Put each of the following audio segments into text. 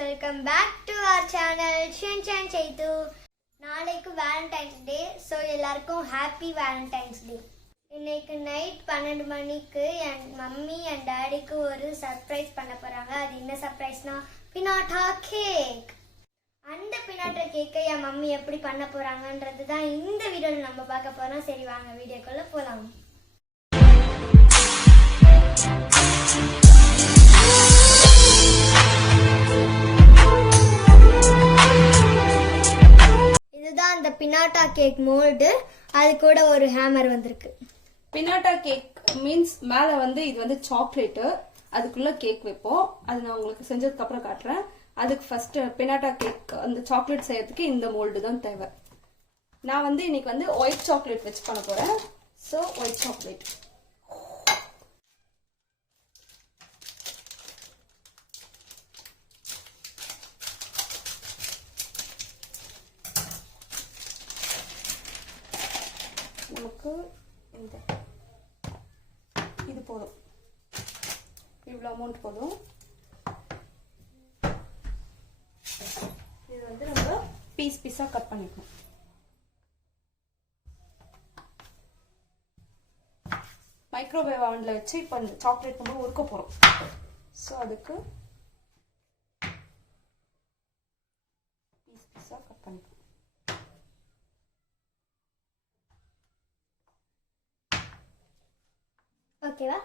welcome back to our channel Shinchan Chaitu. நாளைக்கு Valentine's Day, so எல்லாருக்கும் happy Valentine's Day. இன்னைக்கு night 12 மணிக்கு என் mummy and டாடிக்கு ஒரு surprise பண்ண போறாங்க. அது என்ன சர்ப்ரைஸ்னா பினாட்டா கேக். அந்த பினாட்டா கேக்கை என் மம்மி எப்படி பண்ண போறாங்கன்றது தான் இந்த வீடியோல நம்ம பார்க்க போறோம். சரி வாங்க வீடியோக்குள்ள போலாம். இதுதான் அந்த பினாட்டா கேக் மோல்டு. அது கூட ஒரு ஹேமர் வந்திருக்கு. பினாட்டா கேக் மீன்ஸ் மேல வந்து இது வந்து சாக்லேட்டு, அதுக்குள்ள கேக் வைப்போம். அது நான் உங்களுக்கு செஞ்சதுக்கு அப்புறம் காட்டுறேன். அதுக்கு ஃபர்ஸ்ட் பினாட்டா கேக் அந்த சாக்லேட் செய்யறதுக்கு இந்த மோல்டு தான் தேவை. நான் வந்து இன்னைக்கு வந்து ஒயிட் சாக்லேட் வச்சு பண்ண போறேன். ஸோ ஒயிட் சாக்லேட் நமக்கு இந்த இது போதும், இவ்வளோ அமௌண்ட் போதும். இது வந்து நம்ம பீஸ் பீஸா கட் பண்ணிக்கணும். மைக்ரோவேவ் அவன்ல வச்சு இப்போ இந்த சாக்லேட் நம்ம உருக்க போறோம். ஸோ அதுக்கு பீஸ் பீஸா கட் பண்ணிக்கணும். ஓகேவா?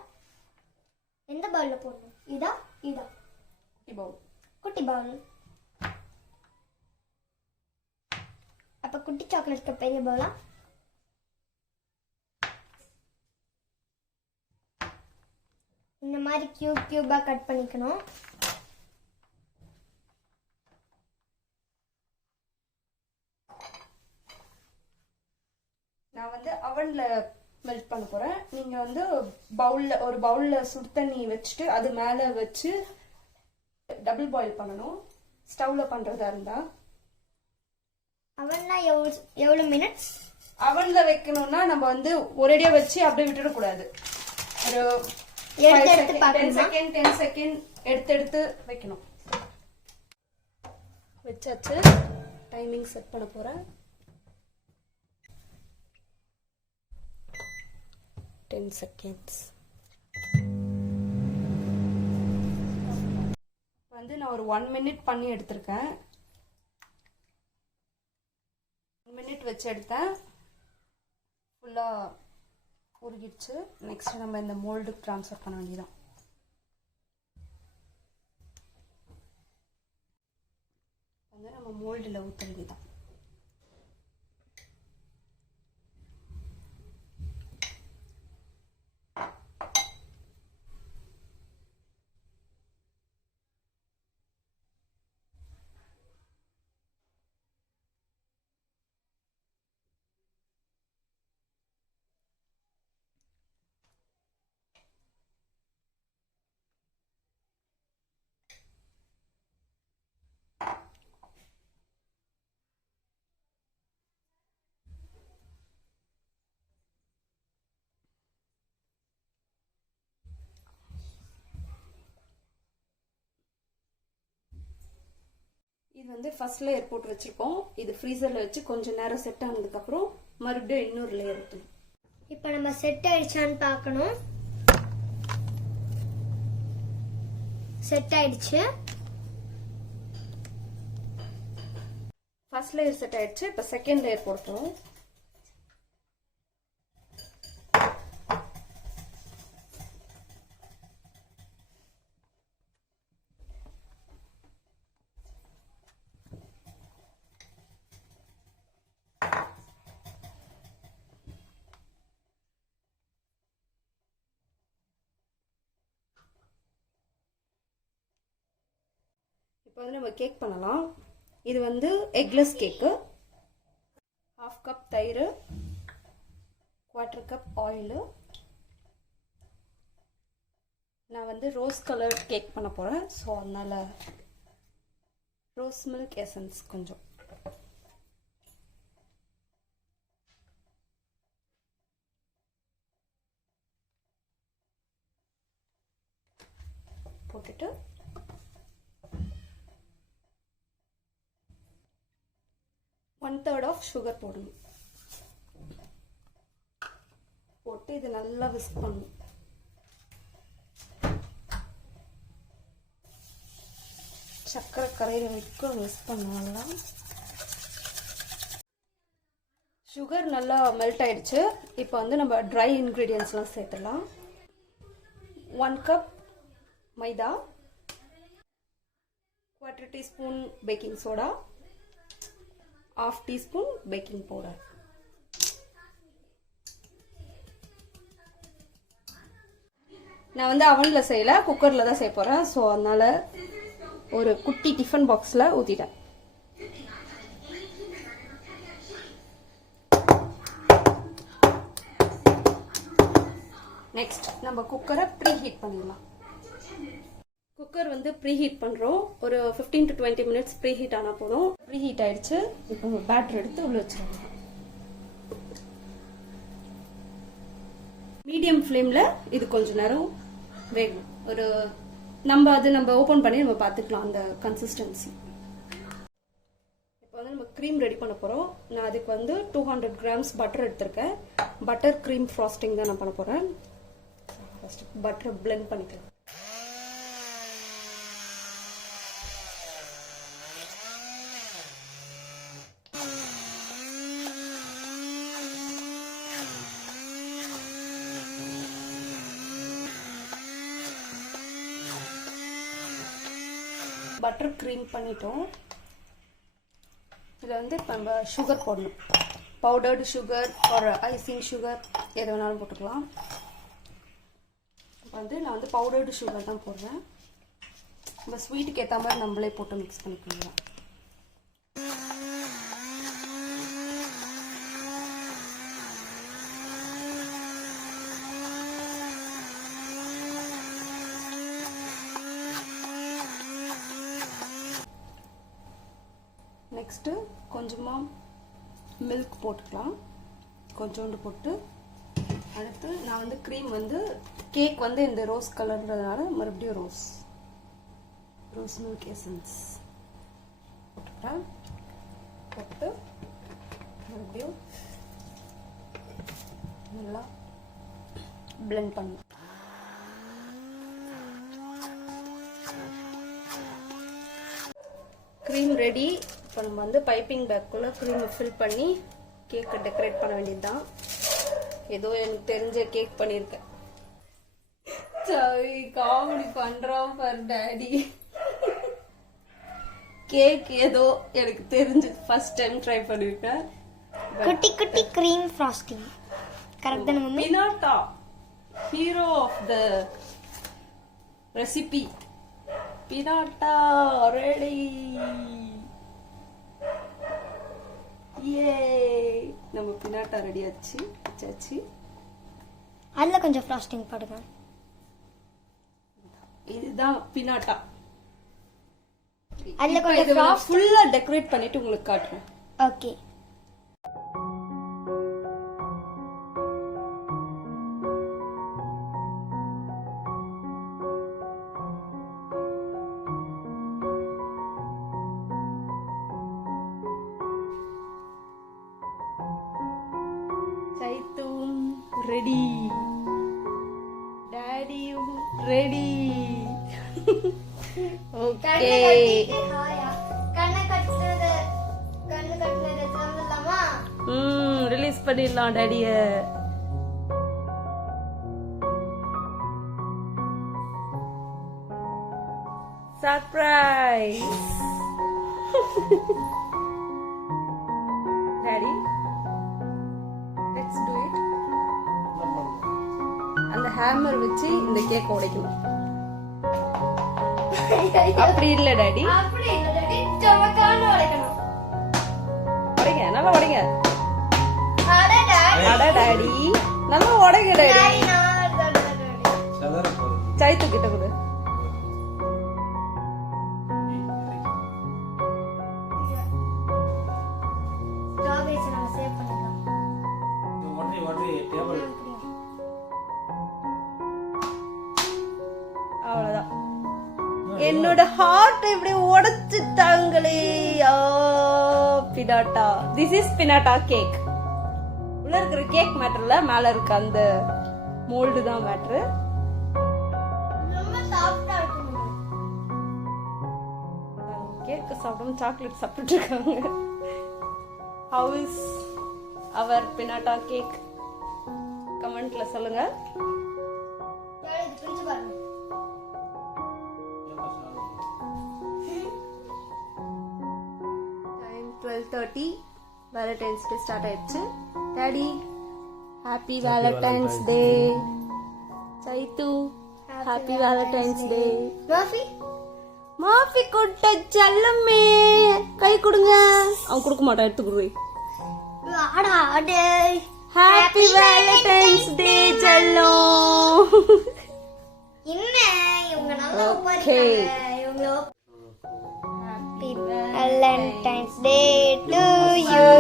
எந்த பவுல்ல போடணும்? இதா இதா? குட்டி பவுல். குட்டி பவுல். அப்ப குட்டி சாக்லேட்க்கு பெரிய பவுலா? இந்த மாதிரி கியூப் கியூபா கட் பண்ணிக்கணும். நான் வந்து அவன்ல மெல்ட் பண்ண போறேன். நீங்க வந்து ஒரு பவுல்ல சுடு தண்ணி வச்சுட்டு அது மேல வச்சு டபுள் பாயில் பண்ணணும். ஸ்டவ்ல பண்றதா இருந்தா. அவன்ல எவ்வளவு மினிட்ஸ்? அவன்ல வைக்கணும்னா நம்ம வந்து ஒரேடியா வச்சு அப்படியே விட்டுடக்கூடாது. ஒரு 10 செகண்ட் எடுத்து வைக்கணும். வச்சாச்சு. டைமிங் செட் பண்ண போறேன். 10 seconds. வந்து நான் ஒரு 1 minute பண்ணி எடுத்திருக்கேன். 1 minute வச்சு எடுத்தேன். ஃபுல்லா உருகிடுச்சு. நெக்ஸ்ட் நம்ம இந்த மோல்டுக்கு ட்ரான்ஸ்ஃபர் பண்ண வேண்டியதான். வந்து நம்ம மோல்டில் ஊற்ற வேண்டியதான். இது வந்து ஃபர்ஸ்ட் லேயர் போட்டு வச்சிருக்கோம். இது ஃப்ரீசர்ல வச்சு கொஞ்சம் நேரம் செட் ஆனதுக்கு அப்புறம் மறுபடியும் இன்னொரு லேயர் ஊற்றணும். இப்போ நம்ம செட் ஆயிடுச்சான்னு பார்க்கணும். செட் ஆயிடுச்சு. ஃபர்ஸ்ட் லேயர் செட் ஆயிடுச்சு. இப்போ செகண்ட் லேயர் போடுறோம். இப்போ வந்து நம்ம கேக் பண்ணலாம். இது வந்து எக்லெஸ் கேக்கு. 1/2 கப் தயிர், 1/4 கப் ஆயிலு. நான் வந்து ரோஸ் கலர் கேக் பண்ண போறேன். ஸோ அதனால ரோஸ் மில்க் எசன்ஸ் கொஞ்சம். போட்டுட்டு 1/3 ஆஃப் சுகர் போடணும். போட்டு இது நல்லா விஸ்க் பண்ணணும். சர்க்கரை கரையிற வரைக்கும் விஸ்க் பண்ணலாம். சுகர் நல்லா மெல்ட் ஆயிடுச்சு. இப்போ வந்து நம்ம ட்ரை இன்க்ரீடியன்ஸ்லாம் சேர்த்துடலாம். 1 கப் மைதா, 1/4 teaspoon baking soda, 1/2 teaspoon baking powder. நான் வந்து அவனில் செய்யலை, குக்கரில் தான் செய்ய போகிறேன். ஸோ அதனால் ஒரு குட்டி டிஃபன் பாக்ஸில் ஊற்றிட்டேன். நெக்ஸ்ட் நம்ம குக்கரை ப்ரீ ஹீட் பண்ணிடலாம். குக்கர் வந்து ப்ரீ ஹீட் பண்ணுறோம். ஒரு 15 to 20 மினிட்ஸ் ப்ரீ ஹீட் ஆனால் போதும். ப்ரீ ஹீட் ஆயிடுச்சு. இப்போ பேட்டர் எடுத்து உள்ள வச்சிடலாம். மீடியம் ஃப்ளேமில் இது கொஞ்சம் நேரம் வேகும். நம்ம ஓப்பன் பண்ணி நம்ம பார்த்துக்கலாம் அந்த கன்சிஸ்டன்சி. இப்போ வந்து நம்ம க்ரீம் ரெடி பண்ண போகிறோம். நான் அதுக்கு வந்து 200 grams பட்டர் எடுத்திருக்கேன். பட்டர் க்ரீம் ஃப்ராஸ்டிங் தான் நான் பண்ண போகிறேன். ஃபர்ஸ்ட் பட்டர் பிளெண்ட் பண்ணிக்கலாம். பட்டர் க்ரீம் பண்ணிட்டோம். இதில் வந்து இப்போ நம்ம சுகர் போடணும். பவுடர்டு சுகர் ஒரு ஐசிங் சுகர் எது வேணாலும் போட்டுக்கலாம். இப்போ வந்து நான் வந்து பவுடர்டு சுகர் தான் போடுறேன். நம்ம ஸ்வீட்டுக்கு ஏற்ற மாதிரி நம்மளே போட்டு மிக்ஸ் பண்ணிக்கலாம். நெக்ஸ்ட்டு கொஞ்சமாக மில்க் போட்டுக்கலாம். கொஞ்சோண்டு போட்டு அடுத்து நான் வந்து க்ரீம் வந்து கேக் வந்து இந்த ரோஸ் கலர்ன்றதுனால மறுபடியும் ரோஸ் மில்க் எசன்ஸ் போட்டுக்கிறேன். போட்டு மறுபடியும் நல்லா பிளெண்ட் பண்ணணும். Cream ready. இப்போ நம்ம வந்து பைப்பிங் பேக்குள்ளே க்ரீமை ஃபில் பண்ணி கேக்கை டெக்கரேட் பண்ண வேண்டியது தான். ஏதோ எனக்கு தெரிஞ்ச கேக் பண்ணியிருக்கேன். காமெடி பண்ணுறோம் ஃபார் டேடி. கேக் ஏதோ எனக்கு தெரிஞ்சு ஃபர்ஸ்ட் டைம் ட்ரை பண்ணியிருக்கேன். குட்டி குட்டி க்ரீம் ஃப்ராஸ்டிங் கரெக்ட் தானே mummy? Pinata hero of the recipe. Pinata ready. ஏ நம்ம பினாட்டா ரெடி ஆச்சு. அதில் கொஞ்சம் ஃப்ராஸ்டிங் போடுங்க. இதுதான் பினாட்டா. அதில் கொஞ்சம் ஃபுல்லா டெக்கரேட் பண்ணிட்டு உங்களுக்கு காட்டுறேன். ஓகே. சைத்தும் ரெடி, டாடியும் ரெடி. ஓகே, ரிலீஸ் பண்ணிடலாம் டாடிய. Surprise. Daddy, let's do it. அந்த ஹேமர் வச்சு இந்த கேக் உடைக்கணும். அப்படி இல்ல டாடி, உடைங்க, நல்லா உடைங்க. அட டாடி, நல்லா உடைங்க டாடி. சைத்து கிட்ட கொடு. அவ்வளவுதான். என்னோட ஹார்ட் இப்படி உடைச்சிட்டாங்களே. Pinata, this is pinata cake. உள்ள இருக்கிற கேக் மேட்டர்ல மேல இருக்க அந்த மோல்டு தான் மேட்ரு. கேக் சாப்பிடாம சாக்லேட் சாப்பிட்டு இருக்காங்க. How is our pinata cake? கமெண்ட்ல சொல்லுங்க. டைம் 12:30. வேலண்டைன்ஸ் டே ஸ்டார்ட் ஆயிடுச்சு. டாடி ஹாப்பி வேலண்டைன்ஸ் டே. சைத்து ஹாப்பி வேலண்டைன்ஸ் டே. மாஃபி கொட்ட செல்லமே கை கொடுங்க. அவன் கொடுக்க மாட்டான், எடுத்து கொடுவே. ஹாப்பி வேலண்டைன்ஸ் டே செல்லம். என்ன இவங்க நல்லா உபாரிக்காங்க. இவங்க Happy Valentine's Day to you.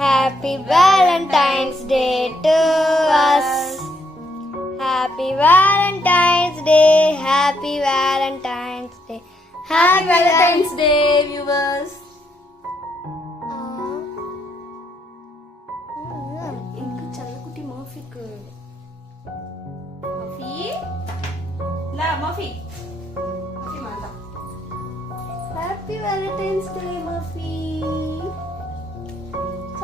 Happy Valentine's Day to us. Happy Valentine's Day. Happy Valentine's Day. Happy Valentine's Day viewers. எனக்கு செல்லக்குட்டி மாஃபிக்கு. மாஃபி லா மாஃபி. மாஃபி மாண்டா. Happy Valentine's Day Mafi.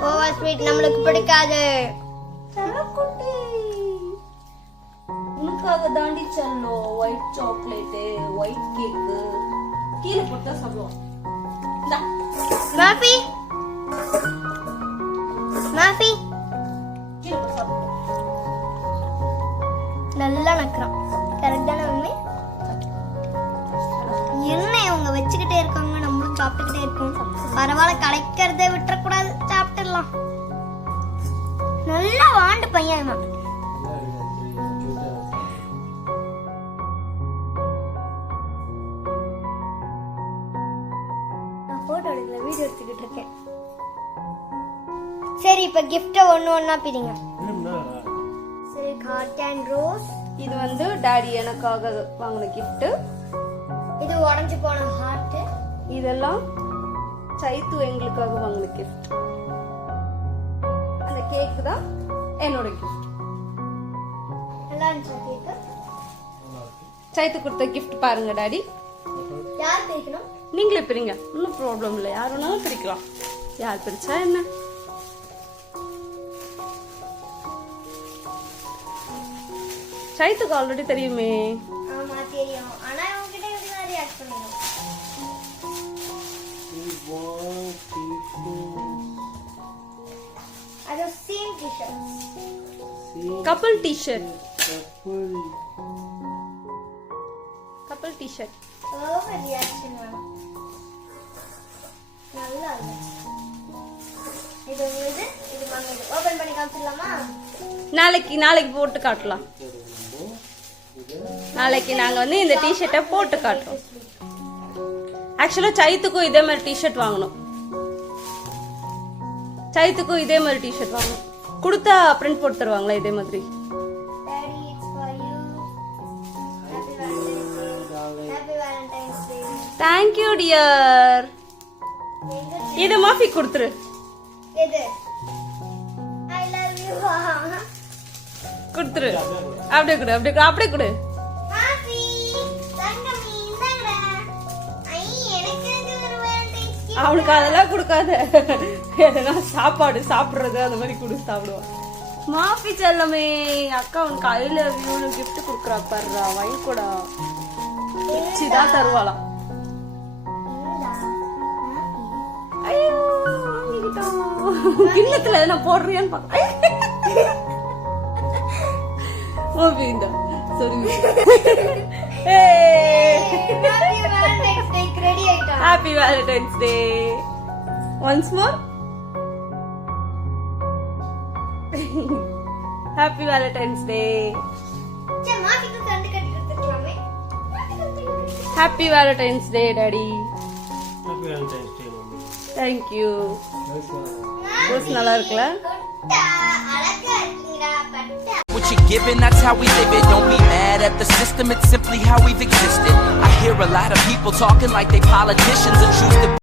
Over sweet நம்மளுக்கு பிடிக்காது. செல்லக்குட்டி உனக்காக தாண்டி செல்லும். ஒயிட் சாக்லேட், ஒயிட் கேக் கீழே போட்டா சாப்பிடுவோம். மாஃபி மாஃபி கீழே போட்டு சாப்பிடுவோம். நல்லா நக்குறான். கரெக்டான உண்மை. என்ன இவங்க வச்சுக்கிட்டே இருக்காங்க, நம்மளும் சாப்பிட்டுக்கிட்டே இருக்கோம். பரவாயில்ல, கலைக்கிறத விட்டுறக்கூடாது, சாப்பிட்டுடலாம். நல்லா வாண்டு பையன். நான் போட்டோ எடுக்கல, வீடியோ எடுத்துக்கிட்டு இருக்கேன். சரி, இப்ப கிஃப்ட ஒண்ணா பிரிங்க. சரி, ஹார்ட் அண்ட் ரோஸ். இது வந்து டாடி எனக்காக வாங்கின கிஃப்ட். இது உடைஞ்சு போன ஹார்ட். இதெல்லாம் சைத்து எங்களுக்காக வாங்கின கிஃப்ட். அந்த கேக் தான் என்னோட கிஃப்ட். நல்லா இருந்துச்சு கேக். சைத்து கொடுத்த கிஃப்ட் பாருங்க டாடி. யார் பிரிக்கணும்? நீங்களே பிரிங்க, ஒன்றும் ப்ராப்ளம் இல்லை. யார் வேணாலும் பிரிக்கலாம். யார் பிரிச்சா என்ன? சைத்துக்கு ஆல்ரெடி தெரியுமே. ஆமா தெரியும், ஆனா உங்ககிட்ட எப்படி ரியாக்ட் பண்ணுங்க. அது சேம் டி-ஷர்ட். கப்பல் டி-ஷர்ட். கப்பல் டி-ஷர்ட். ஓவர் ரியாக்ஷன் வேணும். நல்லா இருக்கு. இது உங்களுக்கு இது வாங்குது. ஓபன் பண்ணி காமிச்சிடலாமா? நாளைக்கு போட்டு காட்டலாம். நாளைக்கு நாங்க வந்து இந்த டி-ஷர்ட்டை போட்டு காட்டுறோம். ஆக்சுவலா சைத்துக்கும் இதே மாதிரி டி-ஷர்ட் வாங்கணும். சைத்துக்கும் இதே மாதிரி டி-ஷர்ட் வாங்கணும். கொடுத்தா பிரிண்ட் போட்டு தருவாங்களா இதே மாதிரி? Daddy, it's for you. Happy Valentine's Day. Happy Valentine's Day. Thank you dear. இது மாஃபி கொடுத்துரு. எது? I love you. கொடுத்துரு. அப்படியே கொடு. மாஃபி, தங்கமி இந்தாங்கடா. ஐ எனக்கு ஒரு Valentine's gift. அவனுக்கு அதெல்லாம் கொடுக்காத. எதனா சாப்பாடு சாப்பிடுறது அந்த மாதிரி குடு, சாப்பிடுவான். மாஃபி செல்லமே, அக்கா உனக்கு ஐ லவ் யூ கிஃப்ட் குடுக்குறா பாருடா. வாங்கிக்கூடா. சிதான் தருவாளாம். ஐயோ வாங்கிக்கிட்டோம். கிண்ணத்துல என்ன போடுறியான்னு பாக்க. மாஃபி இந்த சரி. Happy Valentine's Day ரெடி ஆயிட்டா. Happy Valentine's Day. Once more. Happy Valentine's Day. சே மாஃபிக்கு கண்டு கட்டி கொடுத்துக்கலாமே. Happy Valentine's Day Daddy. Happy Valentine's Day mummy. Thank you. Rose நல்லா இருக்குல்ல? பட்டா அழகா இருக்கீங்கடா பட்டா. What you given, that's how we live it. Don't be mad at the system, it's simply how we've existed. I hear a lot of people talking like they politicians and choose to